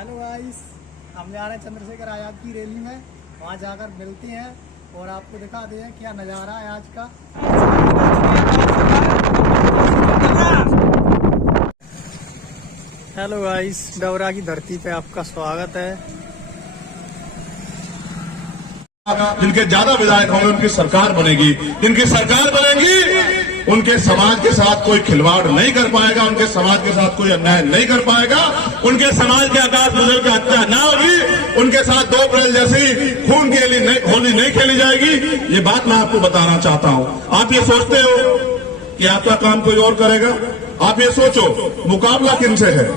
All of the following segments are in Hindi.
हेलो गाइस, हम जा रहे हैं चंद्रशेखर आजाद की रैली में। वहाँ जाकर मिलते हैं और आपको दिखाते हैं क्या नज़ारा है आज का। हेलो गाइस, डवरा की धरती पे आपका स्वागत है। जिनके ज्यादा विधायक होंगे उनकी सरकार बनेगी। जिनकी सरकार बनेगी उनके समाज के साथ कोई खिलवाड़ नहीं कर पाएगा, उनके समाज के साथ कोई अन्याय नहीं कर पाएगा, उनके समाज के आकाश बुजुर्ग की हत्या ना होगी, उनके साथ 2 अप्रैल जैसी खून के लिए होली नहीं खेली जाएगी। ये बात मैं आपको बताना चाहता हूं। आप ये सोचते हो कि आपका काम कोई और करेगा? आप ये सोचो, मुकाबला किनसे है?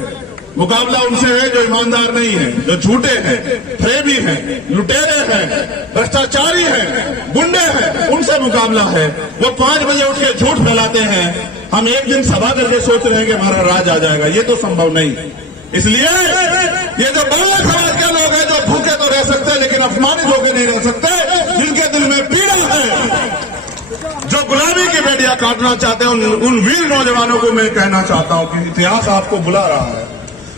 मुकाबला उनसे है जो ईमानदार नहीं है, जो झूठे हैं, फरेबी हैं, लुटेरे हैं, भ्रष्टाचारी हैं, गुंडे हैं, उनसे मुकाबला है। वो 5 बजे उठ के झूठ फैलाते हैं। हम एक दिन सभा करके सोच रहे हैं कि हमारा राज आ जाएगा, ये तो संभव नहीं। इसलिए ये जो बहुल समाज के लोग हैं, जो भूखे तो रह सकते हैं लेकिन अपमानित होकर नहीं रह सकते, जिनके दिल में पीड़ा है, जो गुलामी की बेड़ियां काटना चाहते हैं, उन वीर नौजवानों को मैं कहना चाहता हूं कि इतिहास आपको बुला रहा है।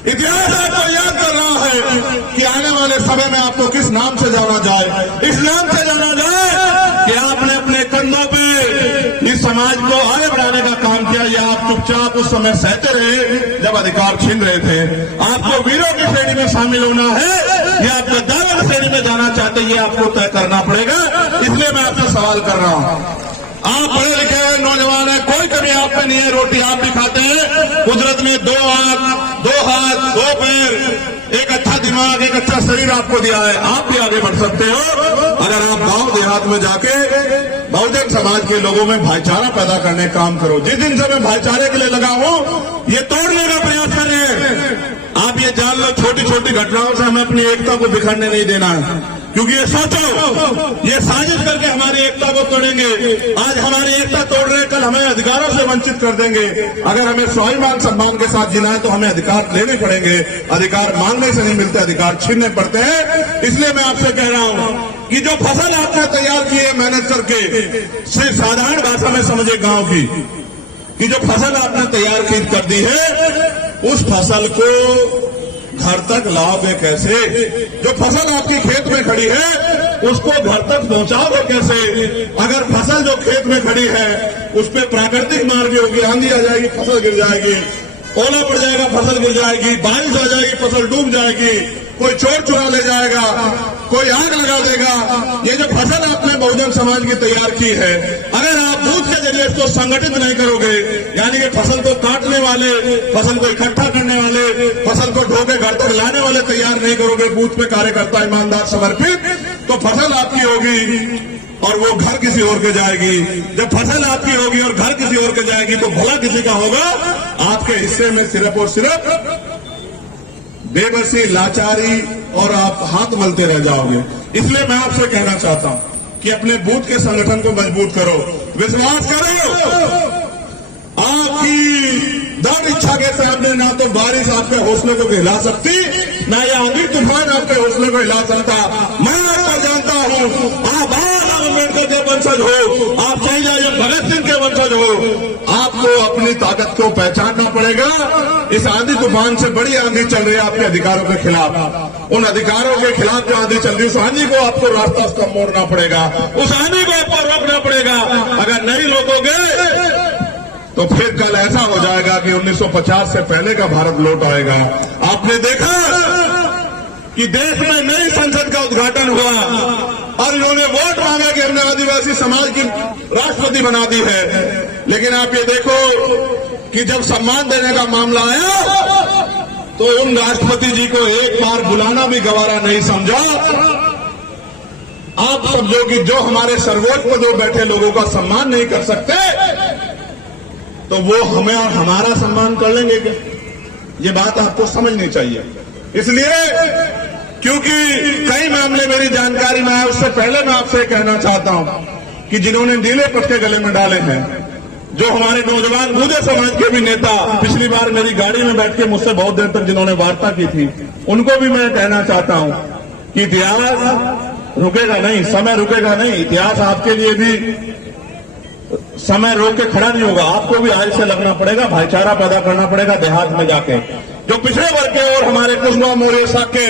इतिहास आपको याद कर रहा है कि आने वाले समय में आपको किस नाम से जाना जाए। इस नाम से जाना जाए कि आपने अपने कंधों पे इस समाज को आगे बढ़ाने का काम किया, या आप चुपचाप उस समय सहते रहे जब अधिकार छीन रहे थे। आपको वीरों की श्रेणी में शामिल होना है या आप गद्दारों की श्रेणी में जाना चाहते हैं, ये आपको तय करना पड़ेगा। इसलिए मैं आपसे सवाल कर रहा हूं। आप पढ़े लिखे हैं, नौजवान है, कोई कमी आप में नहीं है, रोटी आप भी खाते हैं। कुदरत ने 2 आंख, 2 हाथ, 2 पैर, एक अच्छा दिमाग, एक अच्छा शरीर आपको दिया है। आप भी आगे बढ़ सकते हो अगर आप गांव देहात में जाके बहुजन समाज के लोगों में भाईचारा पैदा करने का काम करो। जिस दिन से मैं भाईचारे के लिए लगा हूं, ये तोड़ने का प्रयास कर रहे हैं। आप ये जान लो, छोटी छोटी घटनाओं से हमें अपनी एकता को बिखरने नहीं देना है, क्योंकि ये सोचो, ये साजिश करके हमारी एकता को तोड़ेंगे। आज हमारी एकता तोड़ रहे, कल हमें अधिकारों से वंचित कर देंगे। अगर हमें स्वाभिमान सम्मान के साथ जीना है तो हमें अधिकार लेने पड़ेंगे। अधिकार मांगने से नहीं मिलते, अधिकार छीनने पड़ते हैं। इसलिए मैं आपसे कह रहा हूं कि जो फसल आपने तैयार की है मेहनत करके, सिर्फ साधारण भाषा में समझे गांव की, कि जो फसल आपने तैयार कर दी है, उस फसल को घर तक लाओगे कैसे? जो फसल आपकी खेत में खड़ी है उसको घर तक पहुंचाओगे कैसे? अगर फसल जो खेत में खड़ी है उस पर प्राकृतिक मार भी होगी, आंधी आ जाएगी, फसल गिर जाएगी, ओला पड़ जाएगा, फसल गिर जाएगी, बारिश आ जाएगी, फसल डूब जाएगी, कोई चोर चुरा ले जाएगा, कोई आग लगा देगा। ये जो फसल आपने बहुजन समाज की तैयार की है, अगर आप बूथ के जरिए इसको संगठित नहीं करोगे, यानी कि फसल को काटने वाले, फसल को इकट्ठा करने वाले, फसल को ढोके घर तक लाने वाले तैयार नहीं करोगे, बूथ पे कार्यकर्ता ईमानदार समर्पित, तो फसल आपकी होगी और वो घर किसी और के जाएगी। जब फसल आपकी होगी और घर किसी और के जाएगी तो भला किसी का होगा? आपके हिस्से में सिर्फ और सिर्फ बेबसी, लाचारी, और आप हाथ मलते रह जाओगे। इसलिए मैं आपसे कहना चाहता हूं कि अपने बूथ के संगठन को मजबूत करो, विश्वास करो। आपकी दृढ़ इच्छा के सामने ना तो बारिश आपके हौसले को हिला सकती, ना ये आंधी तूफान आपके हौसले को हिला सकता। मैं आपको जानता हूं, आप अम्बेडकर के वंशज हो, आप चाहिए भगत सिंह के वंशज हो। आपको अपनी ताकत को पहचानना पड़ेगा। इस आंधी तूफान से बड़ी आंधी चल रही है आपके अधिकारों के खिलाफ। उन अधिकारों के खिलाफ जो आंधी चल रही है, उस आंधी को आपको रास्ता उसका मोड़ना पड़ेगा, उस आंधी को आपको रोकना पड़ेगा। अगर नहीं रोकोगे तो फिर कल ऐसा हो जाएगा कि 1950 से पहले का भारत लौट आएगा। आपने देखा कि देश में नई संसद का उद्घाटन हुआ और इन्होंने वोट मांगा कि हमने आदिवासी समाज की राष्ट्रपति बना दी है। लेकिन आप ये देखो कि जब सम्मान देने का मामला आया तो उन राष्ट्रपति जी को एक बार बुलाना भी गवारा नहीं समझा। आप समझो कि जो हमारे सर्वोच्च पदों पर बैठे लोगों का सम्मान नहीं कर सकते तो वो हमें और हमारा सम्मान कर लेंगे क्या? ये बात आपको समझनी चाहिए। इसलिए क्योंकि कई मामले मेरी जानकारी में आए, उससे पहले मैं आपसे कहना चाहता हूं कि जिन्होंने नीले पट्टे गले में डाले हैं, जो हमारे नौजवान बूढ़े समाज के भी नेता पिछली बार मेरी गाड़ी में बैठ के मुझसे बहुत देर तक जिन्होंने वार्ता की थी, उनको भी मैं कहना चाहता हूं कि इतिहास रुकेगा नहीं, समय रुकेगा नहीं। इतिहास आपके लिए भी समय रोक के खड़ा नहीं होगा। आपको भी आज से लगना पड़ेगा, भाईचारा पैदा करना पड़ेगा देहात में जाके। जो पिछड़े वर्ग के और हमारे कुशवा मौर्य साख के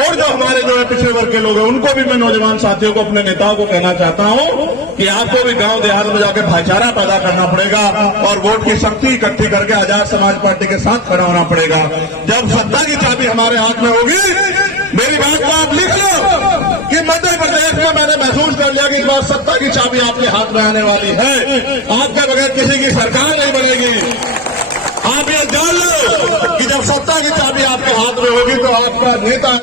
और जो हमारे जो है पिछड़े वर्ग के लोग हैं, उनको भी मैं नौजवान साथियों को, अपने नेताओं को कहना चाहता हूं कि आपको भी गांव देहात में जाकर भाईचारा पैदा करना पड़ेगा और वोट की शक्ति इकट्ठी करके आजाद समाज पार्टी के साथ खड़ा होना पड़ेगा। जब सत्ता की चाबी हमारे हाथ में होगी, मेरी बात को आप लिख लो कि मध्य प्रदेश में मैंने महसूस कर लिया कि इस बार सत्ता की चाबी आपके हाथ में आने वाली है। आपके बगैर किसी की सरकार नहीं बनेगी। आप ये जान लो कि जब सत्ता की चाबी आपके हाथ में होगी तो आपका नेता